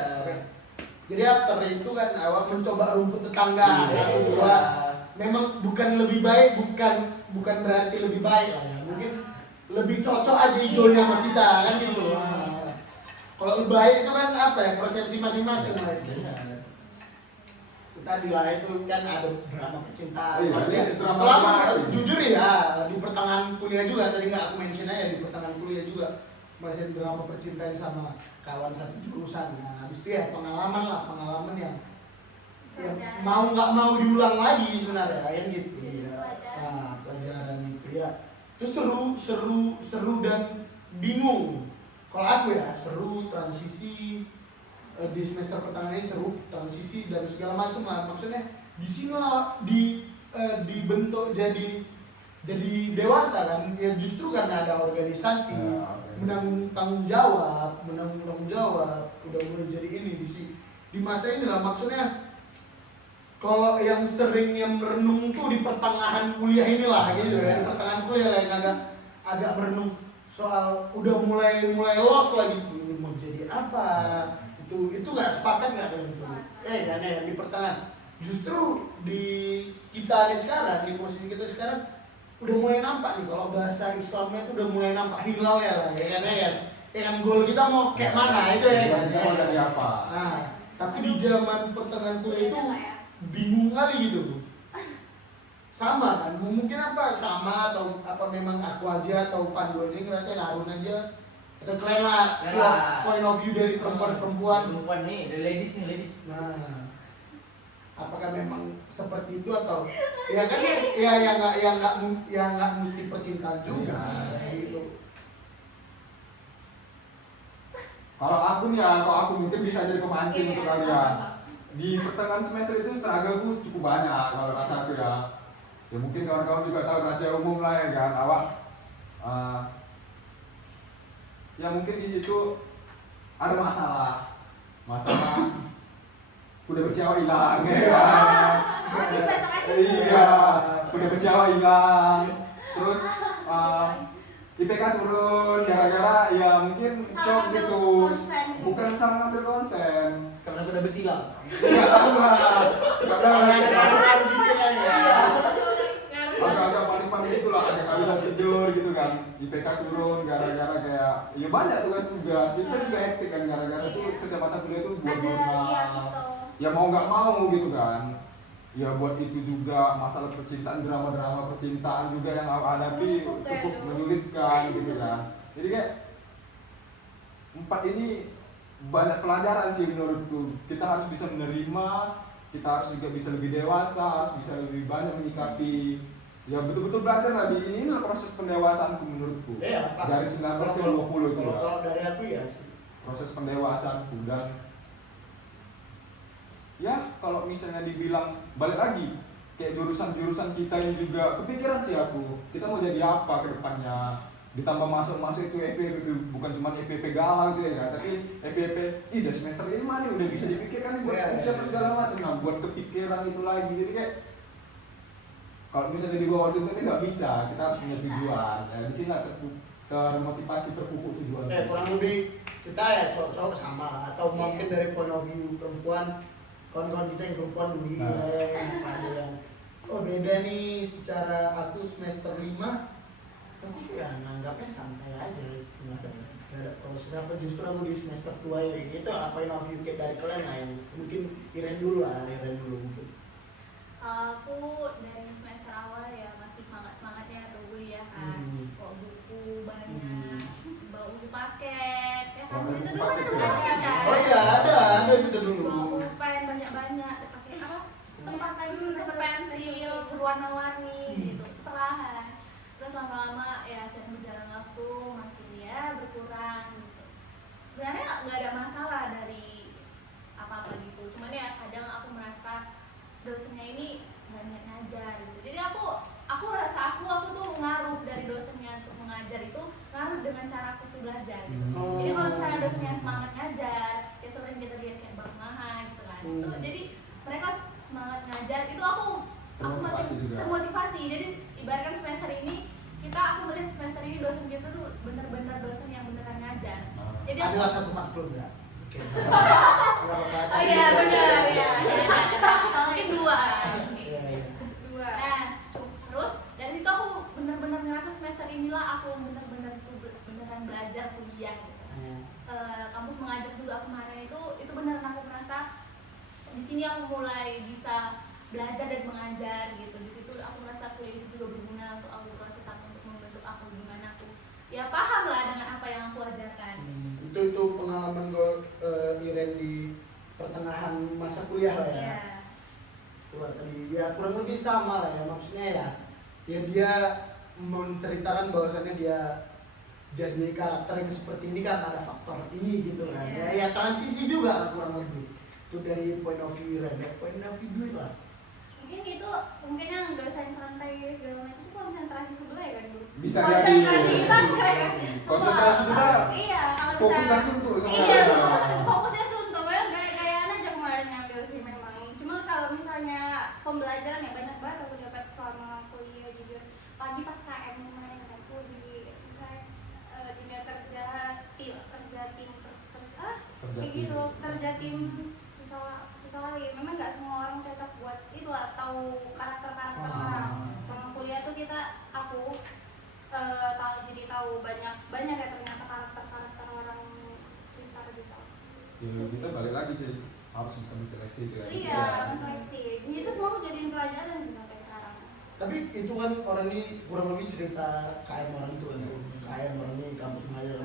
Jadi after itu kan awak mencoba rumput tetangga. Iya. Yang kedua, memang bukan lebih baik, bukan berarti lebih baik lah ya. Mungkin lebih cocok aja hijaunya sama kita kan gitu. Nah, kalau lebih baik itu kan apa ya, persepsi masing-masing lah itu. Benar. Tadi lah itu kan ada drama percintaan. Iya, Makanya ini drama kalau aku, percintaan. jujur ya di pertengahan kuliah juga tadi nggak aku mention aja di pertengahan kuliah juga masih drama percintaan sama kawan satu jurusan. Nah, habis itu ya pengalaman yang Pelajaran. mau nggak mau diulang lagi sebenarnya kan gitu. Jadi Ya. pelajaran. Nah, pelajaran itu ya. Terus seru dan bingung. Kalau aku ya seru transisi di semester pertengahan ini seru transisi dan segala macam lah, maksudnya di sini lah dibentuk jadi dewasa kan ya, justru karena ada organisasi Ya, oke. menanggung tanggung jawab udah mulai jadi ini di masa ini lah, maksudnya kalau yang sering yang merenung tuh di pertengahan kuliah inilah gitu ya, di pertengahan kuliah lah yang agak merenung soal udah mulai los lagi ini mau jadi apa. Itu nggak sepakat nggak kalian itu? Kan ya di pertengahan. Justru di kita nih sekarang, di posisi kita sekarang udah mulai nampak nih kalau bahasa Islamnya itu udah mulai nampak hilal ya lah, ya kan ya. Yang goal kita mau kayak mana itu ya kan. Kita mau jadi apa? Nah, tapi di zaman pertengahan kuliah itu Beda nggak ya? bingung kali gitu. Sama kan? Mungkin apa sama atau apa memang aku aja atau Pandu aja ngerasain Harun aja atau kalian lah Kalian lah. point of view dari perempuan. Perempuan nih, the ladies nih, ladies. Nah, apakah memang seperti itu atau ya kan ya nggak mesti percintaan juga gitu. Kalau aku nih ya, kalau aku mungkin bisa jadi pemancing Iya, untuk kalian. apa-apa. Di pertengahan semester itu struggle-ku cukup banyak kalau rasaku ya. Ya mungkin kawan-kawan juga tahu rahasia umum lah ya kan, awak. Ya mungkin di situ ada masalah udah bersiawa hilang ya kan. Habis besok aja. Iya, udah bersiawa hilang. Terus IPK turun gara-gara ya mungkin Salah shock ngambil gitu. konsen. Bukan salah ngambil konsen. Karena aku udah bersilang. Enggak tahu lah. Enggak tahu lah. Orang gitu kan ya. Agak-agak panik-panik itu lah, agak nggak bisa tidur gitu kan. IPK turun gara-gara kayak ya banyak tugas-tugas. Kita juga hektik kan gara-gara tuh setiap mata kuliah tuh buat Ada iya jurnal. gitu. Ya mau nggak mau gitu kan. Ya buat itu juga masalah percintaan, drama-drama percintaan juga yang aku hadapi cukup menyulitkan gitu kan. Jadi kayak 4 ini banyak pelajaran sih menurutku. Kita harus bisa menerima, kita harus juga bisa lebih dewasa, harus bisa lebih banyak menyikapi. Ya betul-betul belajar lah, ini adalah proses pendewasaanku menurutku. Iya, Pak. Dari 19 ke 20 itu lah. Kalau dari aku ya sih. Proses pendewasaanku dan ya kalau misalnya dibilang balik lagi kayak jurusan kita ini juga kepikiran sih aku, kita mau jadi apa ke depannya. Ditambah masuk itu FVP, bukan cuma FVP galau gitu ya, tapi FVP udah semester 5 nih, udah bisa dipikirkan buat skripsi apa segala macam. Nah, buat kepikiran itu lagi, jadi kayak kalau misalnya di bawah situ ini nggak bisa, kita harus punya tujuan. Nah, di sini termotivasi terpupuk tujuan. Kurang lebih kita ya cowok-cowok sama lah, atau mungkin dari point of view perempuan, kawan-kawan kita yang perempuan Dwi, ada yang oh beda nih. Secara aku semester 5 aku ya nganggapnya santai aja, nggak ada proses apa. Justru aku di semester tua ya itu apa yang of view kayak dari kalian lah, yang mungkin Iren dulu mungkin. Aku dari semester awal ya masih semangatnya tuh kuliah kan, bawa buku banyak, bawa buku paket, ya kan Bawa itu buku dulu kan paket ada ya? paket kan. Oh iya ada gitu dulu. Bawa pulpen banyak-banyak, pakai apa? Tempat pensil, pensil berwarna-warni gitu, perlahan. Terus lama-lama ya sering berjalan waktu makin ya berkurang gitu. Sebenarnya nggak ada masalah dari apa-apa gitu, cuman ya kadang aku merasa dosennya ini nggak niat ngajar gitu. Jadi aku rasa aku tuh ngaruh dari dosennya untuk mengajar itu ngaruh dengan cara aku tuh belajar gitu. Jadi kalau misalnya dosennya semangat ngajar, ya sering kita lihat kayak Bang Maha gitu kan. Itu jadi mereka semangat ngajar itu aku makin termotivasi. Jadi ibaratkan semester ini aku melihat semester ini dosen kita tuh bener-bener dosen yang beneran ngajar. Jadi Adalah satu maklum ya. Oke. oh iya benar ya. Mungkin dua. Iya. Nah, terus dari situ aku bener-bener ngerasa semester inilah aku yang beneran belajar kuliah. Kampus mengajar juga kemarin itu beneran aku merasa di sini aku mulai bisa belajar dan mengajar gitu. Di situ aku merasa kuliah itu juga berguna untuk aku, proses aku untuk membentuk aku gimana aku ya paham lah dengan apa yang aku ajarkan. Itu pengalaman Iren di pertengahan masa kuliah lah ya. Ya kurang lebih sama lah ya, maksudnya ya dia menceritakan bahwasannya dia jadi karakter yang seperti ini kan ada faktor ini gitu kan. Ya transisi juga lah kurang lebih. Itu dari point of view Iren, point of view Dwi lah. Mungkin itu yang dosen santai segala macam itu konsentrasi sebelah ya kan Bu? Bisa konsentrasi jadi. kita kayak Konsentrasi kita iya kalau fokus bisa langsung tuh iya sebenarnya. fokusnya suntuk memang gaya-gayaan aja kemarin ngambil sih memang. Cuma kalau misalnya pembelajaran ya banyak banget aku dapat selama kuliah jujur. Pagi pas KM kemarin kan aku di misalnya dunia kerja tim kayak gitu kerja tim susah kali. Memang nggak semua orang cocok buat itu lah, tahu karakter orang. Selama kuliah tuh aku tahu banyak ya ternyata karakter orang sekitar gitu. Ya kita balik lagi jadi harus bisa menseleksi itu ya. Iya, menseleksi. Itu semua aku jadiin pelajaran sih sampai sekarang. Tapi itu kan orang ini kurang lebih cerita KM orang itu kan. KM orang ini kampus mengajar.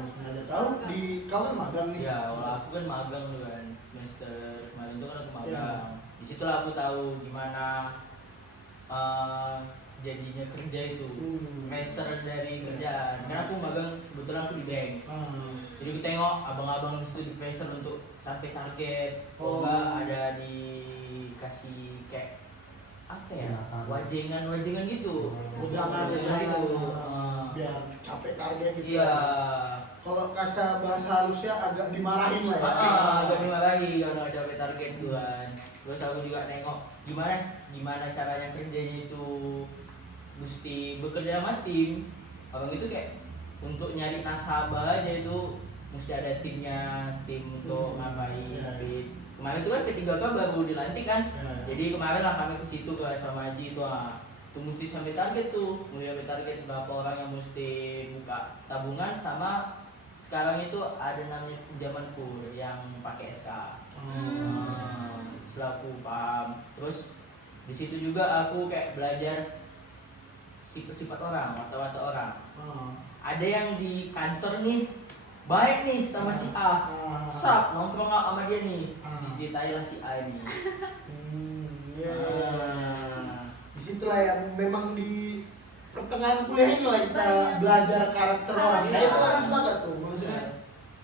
Tahu di kawan magang nih. Ya, aku kan magang tuh kan semester kemarin itu kan aku magang. Di situ aku tahu gimana jadinya kerja itu, pressure dari kerjaan. Karena aku magang kebetulan aku di bank. Jadi aku tengok abang-abang di situ di pressure untuk sampai target. Enggak ada dikasih kayak apa ya? Wajengan gitu. Jangan gitu. Biar capek target gitu. Iya. Kalau bahasa halusnya agak dimarahin lah ya. Agak dimarahi kalau nggak capek target tuan. Terus aku juga nengok gimana caranya kerjanya itu mesti bekerja sama tim. Abang itu kayak untuk nyari nasabah aja itu mesti ada tim untuk ngapain. Kemarin itu kan P3K baru dilantik kan. Jadi kemarin lah kami ke situ ke sama Haji itu tuh mesti sampai target tuh. Mulai sampai target berapa orang yang mesti buka tabungan sama sekarang itu ada namanya pinjaman kur yang pakai SK. Selaku paham. Terus di situ juga aku kayak belajar sifat orang, watak-watak orang. Ada yang di kantor nih baik nih sama si A, nongkrong sama dia nih, diceritain lah si A ini. Disitulah yang memang di pertengahan kuliah ini lah kita belajar karakter orang. Nah itu harus banget tuh, maksudnya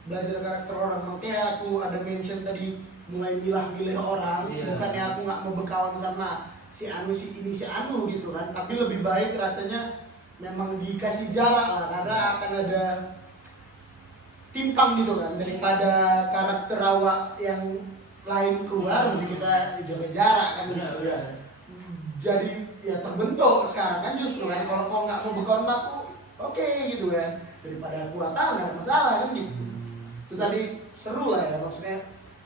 belajar karakter orang. Makanya aku ada mention tadi mulai milah-milih orang, bukannya aku nggak mau berkawan sama si anu si ini si anu gitu kan, tapi lebih baik rasanya memang dikasih jarak lah, karena akan ada timpang gitu kan, daripada karakter awak yang lain keluar lebih kita jaga jarak kan gitu ya. Jadi ya terbentuk sekarang kan justru kan, kalau kau nggak mau berkawan sama aku oke gitu kan, daripada aku apa nggak ada masalah kan gitu. Itu tadi seru lah ya, maksudnya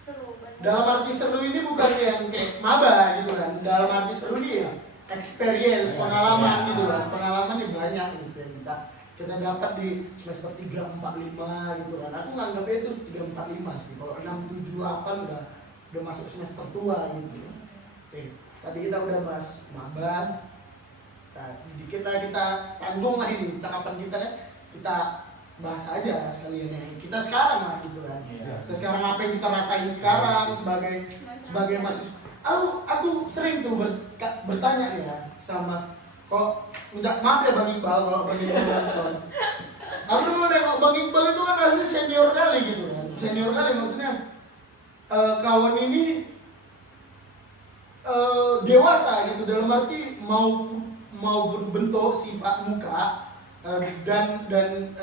Seru banget. dalam arti seru ini bukan yang kayak maba gitu kan, dalam arti seru dia experience, pengalaman gitu kan, pengalaman yang banyak gitu yang kita dapat di semester 3, 4, 5 gitu kan. Aku nganggapnya itu 3, 4, 5 sih, kalau 6, 7, 8 udah masuk semester tua gitu. Oke, tadi kita udah bahas maba. Nah, kita tanggung lah ini cakapan kita kan, kita bahas aja sekalian yang kita sekarang lah gitu kan. Iya. Sekarang apa yang kita rasain sekarang sebagai mahasiswa. Aku sering tuh bertanya ya sama, kalau enggak maaf ya Bang Iqbal, kalau Bang Iqbal nonton. Aku dulu nengok Bang Iqbal itu kan rasanya senior kali gitu kan. Senior kali maksudnya kawan ini dewasa gitu, dalam arti mau berbentuk sifat muka dan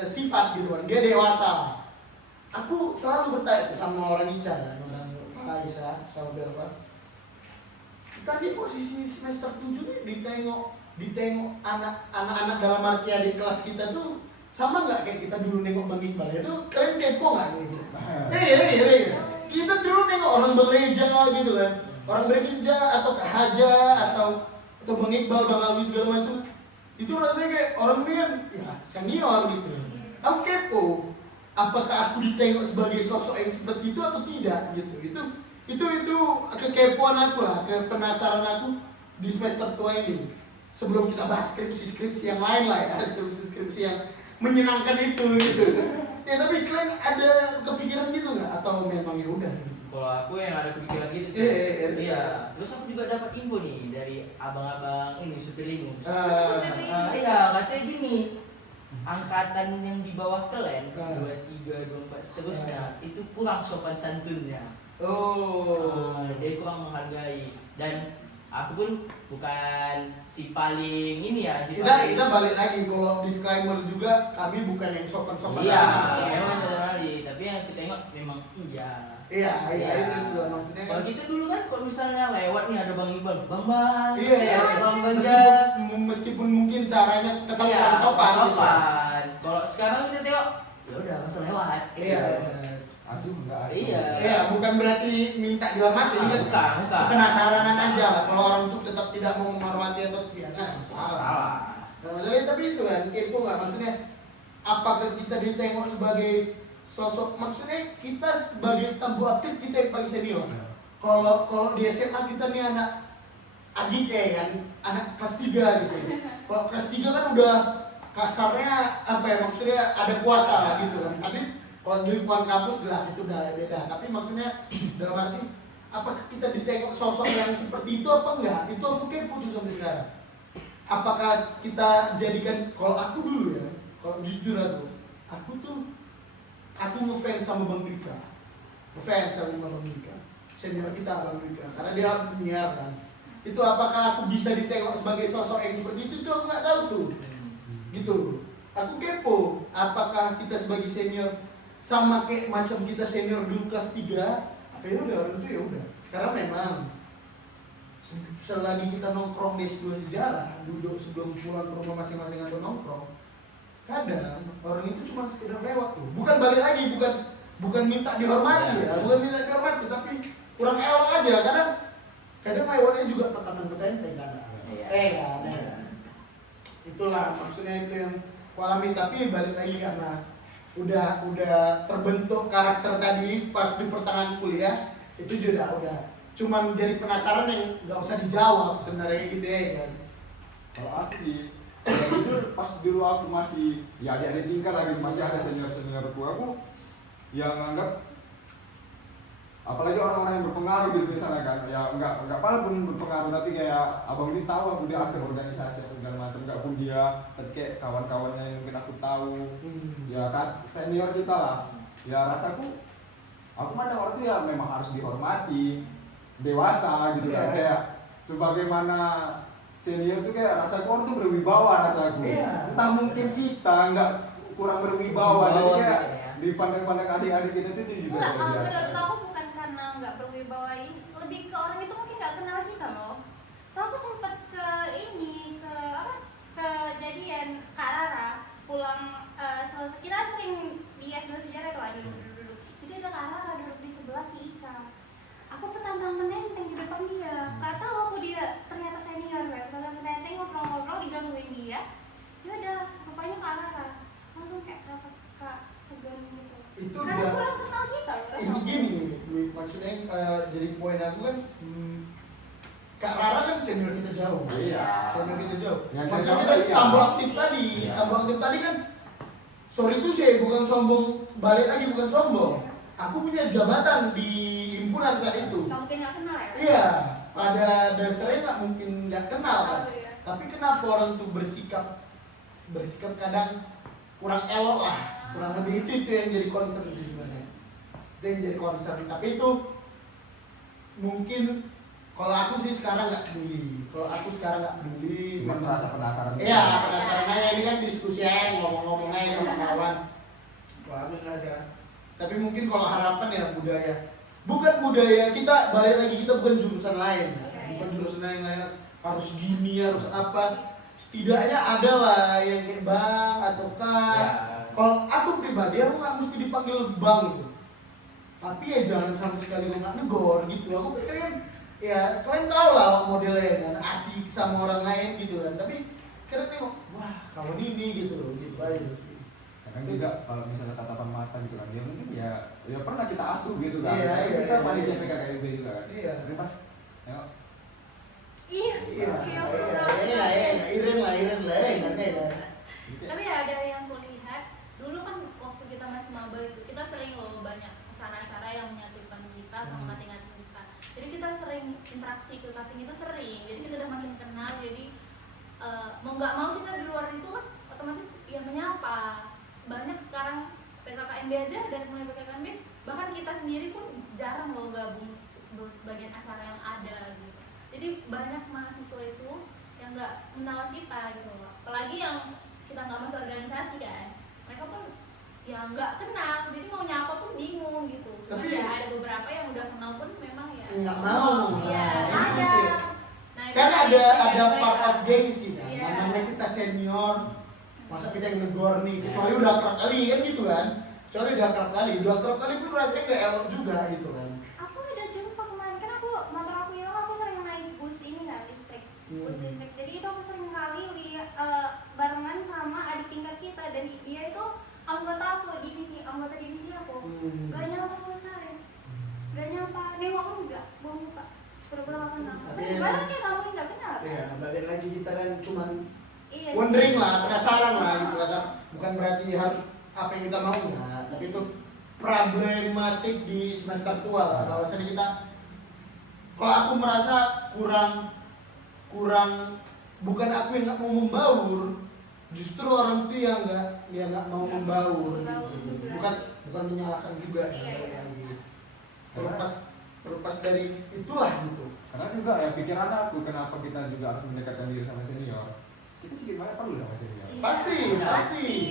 sifat gitu kan, dia dewasa. Aku selalu bertanya tuh sama orang Ica kan, orang Farisa sama Belva, kita di posisi semester 7 nih ditengok anak-anak dalam arti adik kelas kita tuh sama nggak kayak kita dulu nengok Bang Iqbal itu, kalian kepo nggak gitu? Iya. Kita dulu nengok orang begereja gitu kan, orang begereja atau Kak Haja atau Bang Iqbal, Bang Alwi segala macam, itu rasanya kayak orang ini kan ya senior gitu. Aku kepo, apakah aku ditengok sebagai sosok yang seperti itu atau tidak gitu. Itu kekepoan aku lah, penasaran aku di semester tua ini. Sebelum kita bahas skripsi yang lain lah ya, skripsi yang menyenangkan itu gitu. Ya tapi kalian ada kepikiran gitu nggak? Atau memang ya udah gitu? Kalau aku yang ada kepikiran gitu sih. Iya. Terus aku juga dapat info nih dari abang-abang ini Superimus. Iya, katanya gini. Angkatan yang di bawah kalian 23, 24 seterusnya itu kurang sopan santunnya. Dia kurang menghargai, dan aku pun bukan si paling ini ya, Kita balik lagi, kalau disclaimer juga kami bukan yang sopan-sopan. Iya, memang sekali, tapi yang kita tengok memang iya. Iya, itu lah maksudnya kan. Kalau kita dulu kan, kalau misalnya lewat nih ada Bang Iqbal, Bang Bang, Iya. Bang Banjar, Meskipun mungkin caranya tetap iya, kurang sopan gitu. Kalau sekarang kita tengok, ya udah langsung lewat. Iya. Aduh enggak. Iya. Bukan berarti minta dihormati, ini kan Bukan. penasaranan aja lah. Kalau orang tuh tetap tidak mau menghormati atau tidak kan masalah. Salah. Nah, masalahnya tapi itu kan kepo nggak, maksudnya apakah kita ditengok sebagai sosok, maksudnya kita sebagai tamu aktif kita yang paling senior. Kalau di SMA kita nih anak adik kan, anak kelas 3 gitu. Kalau kelas 3 kan udah kasarnya apa ya, maksudnya ada kuasa lah gitu kan. Tapi kalau di lingkungan kampus jelas itu udah beda. Tapi maksudnya dalam arti apakah kita ditengok sosok yang seperti itu apa enggak? Itu aku kepo tuh sampai sekarang. Apakah kita jadikan, kalau aku dulu ya, kalau jujur aku ngefans sama Bang Dika. Ngefans sama Bang Dika. Senior kita Bang Dika, karena dia penyiar kan. Itu apakah aku bisa ditengok sebagai sosok yang seperti itu aku nggak tahu tuh. Gitu. Aku kepo, apakah kita sebagai senior sama kayak macam kita senior dulu kelas 3, apa ya udah orang itu ya udah. Karena memang selagi kita nongkrong di S2 sejarah, duduk sebelum pulang ke rumah masing-masing atau nongkrong, kadang orang itu cuma sekedar lewat tuh. Bukan balik lagi, bukan minta dihormati ya, bukan minta dihormati, tapi kurang elok aja. Kadang lewatnya juga petantang-petenteng kadang. Kadang. Itulah maksudnya itu yang kualami, tapi balik lagi karena udah terbentuk karakter tadi pas di pertengahan kuliah, itu juga udah cuman jadi penasaran yang nggak usah dijawab sebenarnya gitu ya kan. Kalau aku sih, ya jujur pas dulu aku masih ya adik-adik tingkat lagi, masih ada senior-seniorku, aku yang nganggap apalagi orang-orang yang berpengaruh gitu misalnya kan, ya nggak apa pun berpengaruh, tapi kayak abang ini tahu aku dia aktif organisasi atau segala macam, nggak pun dia kayak kawan-kawannya yang mungkin aku tahu, ya kan senior kita lah, ya rasaku aku mana orang itu ya memang harus dihormati, dewasa gitu kan, kayak sebagaimana senior tuh kayak rasa orang tuh berwibawa rasaku. Iya. Entah mungkin kita nggak kurang berwibawa, jadi Berwibawa kayak gitu ya. dipandang-pandang adik-adik kita itu juga Enggak, luar biasa. menurut aku bukan karena nggak berwibawa ini, lebih ke orang itu mungkin nggak kenal kita loh. So aku sempet ke ini, ke apa? Kejadian Kak Rara pulang selesai, kita kan sering di S2 sejarah tuh, duduk. Jadi ada Kak Rara duduk di sebelah si Ica. Aku petantang menenteng di depan dia. Gak tahu aku dia ternyata senior, ya. Petantang menenteng ngobrol-ngobrol digangguin dia. Ya udah, rupanya Kak Rara langsung kayak Kak segan gitu. Itu Karena udah kurang kenal kita ya. ini gini, Dwi, maksudnya jadi poin aku kan Kak Rara kan senior kita jauh. Iya. Senior kita jauh. Ya, Maksudnya kita kita iya. stambu aktif tadi. Iya. Stambu aktif tadi kan sorry itu sih bukan sombong, balik lagi bukan sombong. Aku punya jabatan di himpunan saat itu. Gak mungkin gak kenal ya? Iya, pada dasarnya nggak mungkin nggak kenal kan. Oh, iya. Tapi kenapa orang tuh bersikap kadang kurang elok lah, kurang lebih itu yang jadi concern sih sebenarnya. Itu yang jadi concern. Tapi itu mungkin kalau aku sih sekarang nggak peduli. Kalau aku sekarang nggak peduli. Cuma merasa penasaran. Iya, penasaran aja ini kan diskusi aja ngomong-ngomong aja sama kawan. Kalau aku nggak ada. Tapi mungkin kalau harapan ya budaya. Bukan budaya kita balik lagi kita bukan jurusan lain, bukan jurusan lain harus gini harus apa. Setidaknya ada lah yang kayak bang atau kak. Ya. Kalau aku pribadi aku nggak mesti dipanggil bang gitu. Tapi ya jangan sampai sekali gue nggak negor gitu. Aku pikir kan ya kalian tahu lah awak modelnya kan asik sama orang lain gitu kan. Tapi kira nengok wah kawan ini gitu loh gitu aja sih. Kadang juga kalau misalnya tatapan mata gitu kan, ya mungkin ya pernah kita asuh gitu kan. Iya, Tapi iya, kita iya, panitia iya. PKKMB juga kan. Iya. Tapi pas ya, Iya, Iren lah kan Tapi ya ada yang kulihat dulu kan waktu kita masih maba itu kita sering loh banyak acara-acara yang menyatukan kita sama kating-kating kita. Jadi kita sering interaksi ke kating itu sering. Jadi kita udah makin kenal. Jadi mau nggak mau kita di luar itu kan otomatis ya menyapa. Banyak sekarang PKKMB aja dari mulai PKKMB bahkan kita sendiri pun jarang loh gabung sebagian acara yang ada gitu. Jadi banyak mahasiswa itu yang nggak kenal kita gitu loh. Apalagi yang kita nggak masuk organisasi kan, mereka pun ya nggak kenal, jadi mau nyapa pun bingung gitu. Cuman Tapi- ya ada beberapa yang udah kenal pun memang ya nggak mau. Iya, Nah, itu ada. dia. Nah, itu Kan dari ada mereka. part of gengsi kan. Iya. Namanya kita senior, masa kita yang negor nih, kecuali udah akrab kali kan gitu kan. Kecuali udah akrab kali pun rasanya nggak elok juga gitu kan. aku udah jumpa kemarin kan motor aku hilang, aku sering naik bus ini kan listrik, bus listrik. Jadi itu aku sering kali lihat barengan sama adik tingkat kita dan dia itu anggota divisi aku. Gak nyapa sama sekali, gak nyapa, nengok enggak, buang muka, pura-pura gak kenal. Tapi- Sering banget ya kamu nggak kenal kan? Iya, balik lagi kita kan cuman Iya. wondering lah, penasaran lah gitu kan. Bukan berarti harus apa yang kita mau enggak, tapi itu problematik di semester tua lah. Bahwasanya kita kalau aku merasa kurang bukan aku yang nggak mau membaur, justru orang itu yang nggak mau membaur gitu. Bukan menyalahkan juga ya, Iya, balik iya. lagi. Terlepas dari itulah gitu. karena juga ya pikiran aku kenapa kita juga harus mendekatkan diri sama senior. Kita sedikit banyak perlu sama senior. Iya. Pasti.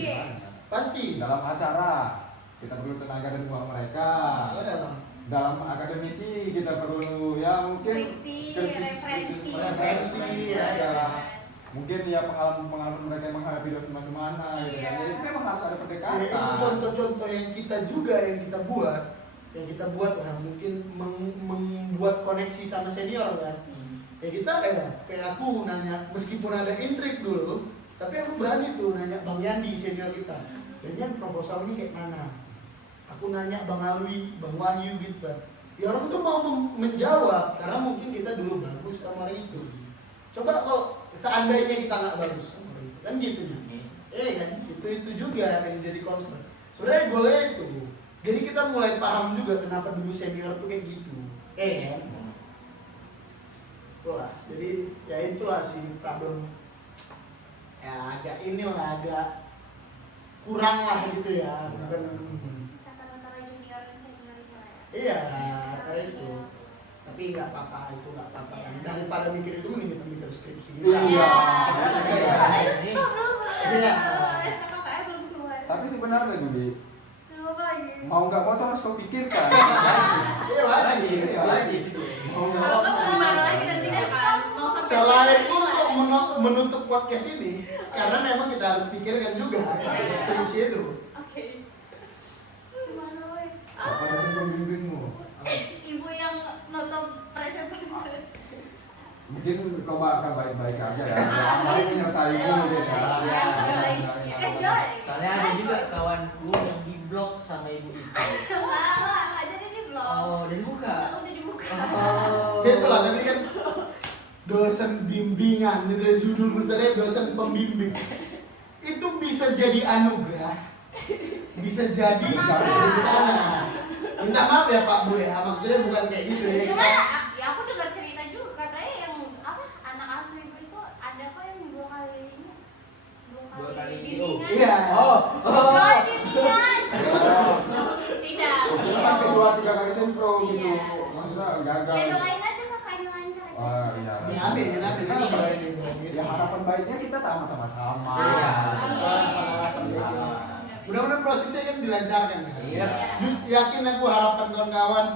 Iya. Pasti. Dalam acara kita perlu tenaga dan uang mereka. Iya. Dalam akademisi kita perlu ya mungkin Referensi. ya. Mungkin ya pengalaman mereka yang menghadapi dosen macam mana gitu kan. Iya. Jadi itu memang harus ada Ya, pendekatan. itu contoh-contoh yang kita juga yang kita buat lah mungkin membuat koneksi sama senior kan. Ya kita kayak aku nanya meskipun ada intrik dulu, tapi aku berani tuh nanya Bang Yandi senior kita. Bang Yan proposal ini kayak mana? Aku nanya Bang Alwi, Bang Wahyu gitu kan. Ya orang tuh mau menjawab karena mungkin kita dulu bagus sama orang itu. Coba kalau seandainya kita nggak bagus sama orang itu, kan gitu ya. Kan itu juga yang jadi concern. Sebenarnya goalnya itu. Jadi kita mulai paham juga kenapa dulu senior tuh kayak gitu. Kan? Itulah. Jadi ya itulah sih problem. Ya agak agak kurang lah gitu ya. Bukan Kata-kata junior dan senior itu ya. iya, karena itu. Tapi nggak apa-apa, itu nggak apa-apa kan. Daripada mikir itu mending kita mikir skripsi gitu. Iya. Stop dulu. Iya. SKKKN belum keluar. Tapi sebenarnya Dudi, Apa lagi? mau nggak mau tuh harus kau pikirkan. Iya wajib. Wajib. Mau nggak Kalau mau. kamu gimana lagi nanti kan mau sampai Selain skripsi untuk lah. menutup podcast ini, karena memang kita harus pikirkan juga skripsi itu. Oke. Cuman woy. Siapa dosen pembimbingmu? Ibu yang nonton presentasi. Mungkin kau bakal baik-baik aja ya. Baik menyertaimu gitu ya. Iya, guys. Enjoy. Soalnya ada juga kawanku yang di blok sama ibu itu. Nggak jadi di vlog. Oh, dan buka. Udah dibuka. Oh. Itulah tapi kan dosen bimbingan gitu ya, judul besarnya dosen pembimbing. Itu bisa jadi anugerah, bisa jadi bencana. Minta maaf ya Pak Bu ya, maksudnya bukan kayak gitu ya. Cuma Kita, ya aku dengar cerita juga katanya yang apa anak asuh ibu itu ada kok yang dua kali Dua kali bimbingan. iya. Oh. Dua kali bimbingan. Langsung sidang. Sampai 2-3 kali sempro gitu. Iya. Maksudnya gagal. Ya doain aja kakaknya lancar. Wah, iya. Ya amin, amin. Ini doain ibu. Ya harapan baiknya kita sama-sama. Iya. Harapan baiknya. Mudah-mudahan prosesnya kan dilancarkan kan. Iya. Yakin aku harapan kawan-kawan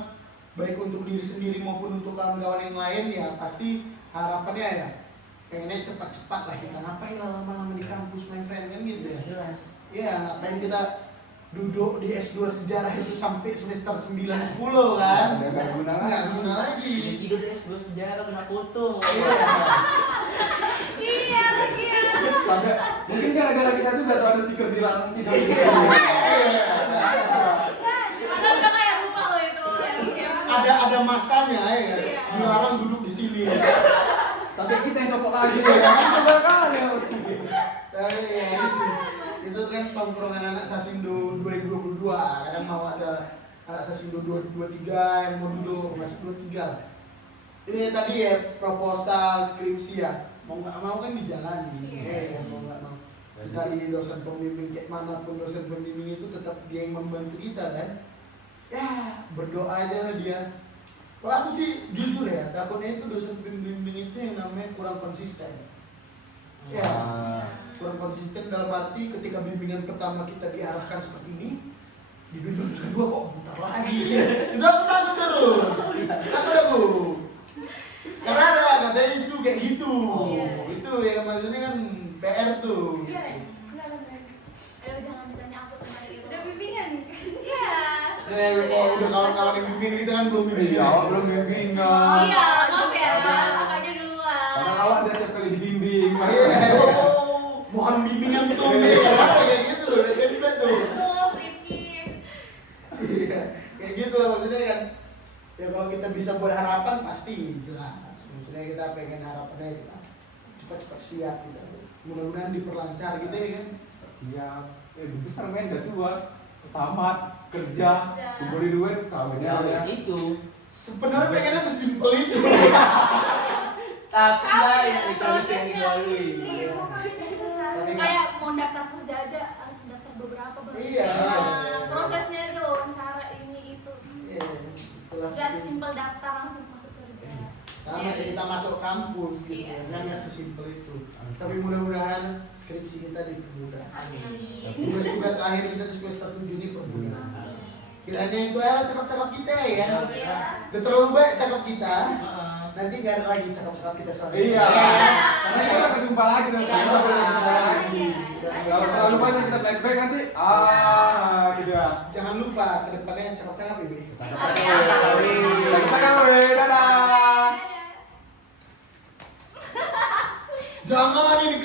baik untuk diri sendiri maupun untuk kawan-kawan yang lain ya pasti harapannya ya pengennya cepat-cepat lah kita ngapain lah lama-lama di kampus my friend kan gitu ya. Jelas. Iya, ngapain kita duduk di S2 sejarah itu sampai semester 9-10 kan. Nggak guna Nggak lagi. guna lagi. Tidur di S2 sejarah kena foto. Iya. Iya lagi ya. Sampai mungkin gara-gara kita juga tuh ada stiker di lantai tidur di sini. Ada udah kayak rumah lo itu yang Ada masanya ya kan. Iya. Dilarang duduk di sini. Sampai kita yang copot lagi ya kan. Coba kan ya. Ya, itu kan tongkrongan anak Sasindo 2022 kadang mau ada anak Sasindo 2023 yang mau duduk masih 23 lah. Ini tadi ya proposal skripsi ya mau nggak mau kan dijalani ya mau nggak mau dari dosen pembimbing kayak manapun dosen pembimbing itu tetap dia yang membantu kita kan ya berdoa aja lah dia. Kalau aku sih jujur ya takutnya itu dosen pembimbing itu yang namanya kurang konsisten. Ya, kurang konsisten dalam arti ketika bimbingan pertama kita diarahkan seperti ini, di bimbingan kedua kok bentar lagi. Itu aku takut terus. Takut aku. Karena ada kata isu kayak gitu. Itu ya maksudnya kan PR tuh. Iya, benar benar. ayo jangan ditanya aku kemarin itu. Udah bimbingan. Iya. Kalau udah kawan-kawan yang bimbing kita kan belum bimbing. Iya, belum bimbingan. Iya, maaf ya, kakaknya duluan. Karena awal ada setiap kali dibimbing. Mohon bimbingan tuh, ada kayak gitu loh, kayak gitu tuh. Tuh, Rifki. Iya, kayak gitu lah maksudnya kan. Ya kalau kita bisa buat harapan pasti jelas. Maksudnya kita pengen harapannya kita cepat-cepat siap gitu. Mudah-mudahan diperlancar gitu ya kan. Siap. Besar main udah tua. Tamat kerja, kumpulin duit, kawin Ya ya. itu. Sebenarnya pengennya sesimpel itu. Tapi lah yang kita prosesnya. dilalui. Iya, pokoknya susah. Kayak mau daftar kerja aja harus daftar beberapa baru. Iya. Nah, prosesnya itu wawancara ini itu. Iya, itulah. Gak sesimpel daftar langsung masuk kerja. Sama Iya. kayak kita masuk kampus gitu Iya. kan nggak sesimpel itu. Tapi mudah-mudahan skripsi kita dipermudah. Amin. Tugas-tugas akhir kita di semester 7 ini permudah. Kiranya itu ya cakap-cakap kita ya. Iya. Udah terlalu baik cakap kita. Heeh. Nanti nggak ada lagi cakap-cakap kita soalnya. Iya. Karena kita akan jumpa lagi dong. Iya. Kita boleh jumpa lagi. Kalau terlalu banyak kita flashback nanti, gitu ya. Jangan lupa ke depannya cakap-cakap ini. Cakap-cakap, dadah. Jangan ini